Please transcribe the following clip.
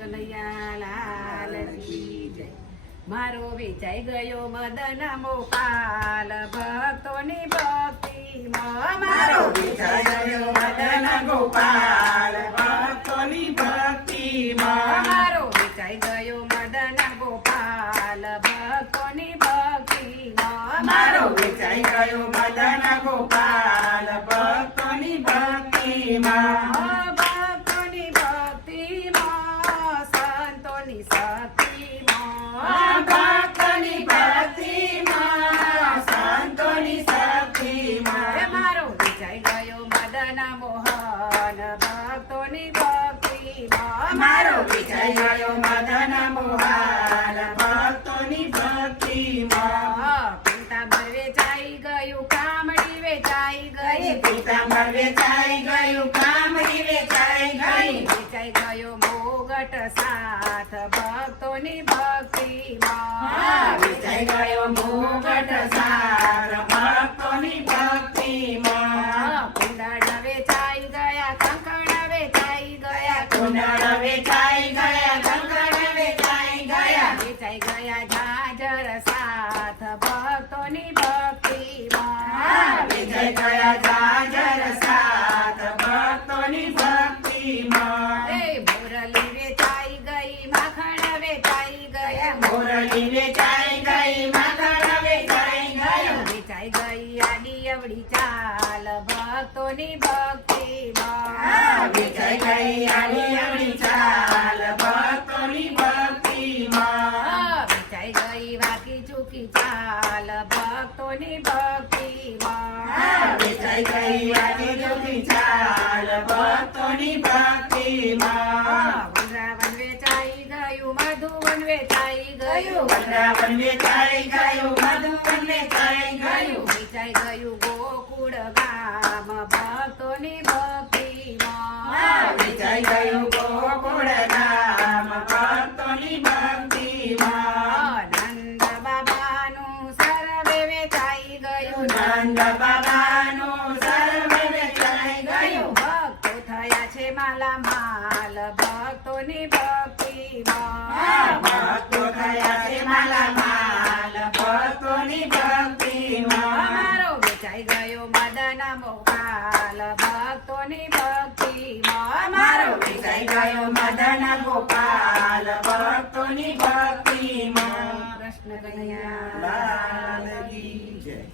કનૈયા લાલ કી જય. મારો વેચાઈ ગયો મદન મોપાલ ભક્તોની ભક્તિ. મારો વેચાઈ ગયો મદન ગોપાલ ભક્તોની ભક્તિમાં મારો વેચાઈ ગયો મદન ગોપાલ ભક્તોની ભક્તિ. મારો વેચાઈ ગયો મદન ગોપાલ ભક્તોની ભક્તિમાં મારો વિજય મદન મોહાલ ભક્તોની ભક્તિમાં. પિતાંબર વેચાઈ ગયું કામડી વેચાઈ ગઈ. પિતાંબર વેચાઈ ગયું કામડી વેચાઈ ગઈ. વેચાઈ ગયો મોગટ સાથ ભક્તોની ભક્તિમાં. વિજય ગયો મુગટ સાર ભક્તોની ભક્તિમાં કુંડાળ વેચાઈ ગયા કંકણ વેચાઈ ગયા કુંડળ વેચાઈ ગયા કંકણ વેચાઈ ગયા વેચાઈ ગયા ઝાઝર સાથ ભક્તોની ભક્તિમાં વિજય ગયા જાજર સાત ભક્તોની ભક્તિમાં એ મોરલી વેચાઈ ગઈ માખણ વેચાઈ ગયા મોરલી વેચાઈ ગઈ માખણ વેચાઈ ગયું વેચાઈ ગઈ આડી અવળી ચાલ ભક્તોની ભક્તિમાં વિજય ગઈ આડી અવળી ચાલ ભક્તોની ભક્તિમાં વેચાઈ ગઈ વાકી ચૂકી ચાલ ભક્તોની ભક્તિમાં ચાલ ભક્તોની ભક્તિમાં વૃંદાવન વેચાઈ ગયું મધુવન વેચાઈ ગયું. વૃંદાવન વેચાઈ ગયું મધુવન વેચાઈ ગયું. વેચાઈ ગયું ગોકુળ ગામ ભક્તોની ભક્તિમાં વેચાઈ ગયું નંદ બાબાનું સર્વે વેચાઈ ગયું. ભક્તો થયા છે માલા માલ ભક્તોની ભક્તિમાં. ભક્તો થયા છે માલામાલ ભક્તોની ભક્તિમાં. અમારો વેચાઈ ગયો મદન ગોપાલ ભક્તોની ભક્તિમાં. મારો વિજય ગયો મદન ગોપાલ ભક્તોની ભક્તિમાં. કૃષ્ણ કનૈયા.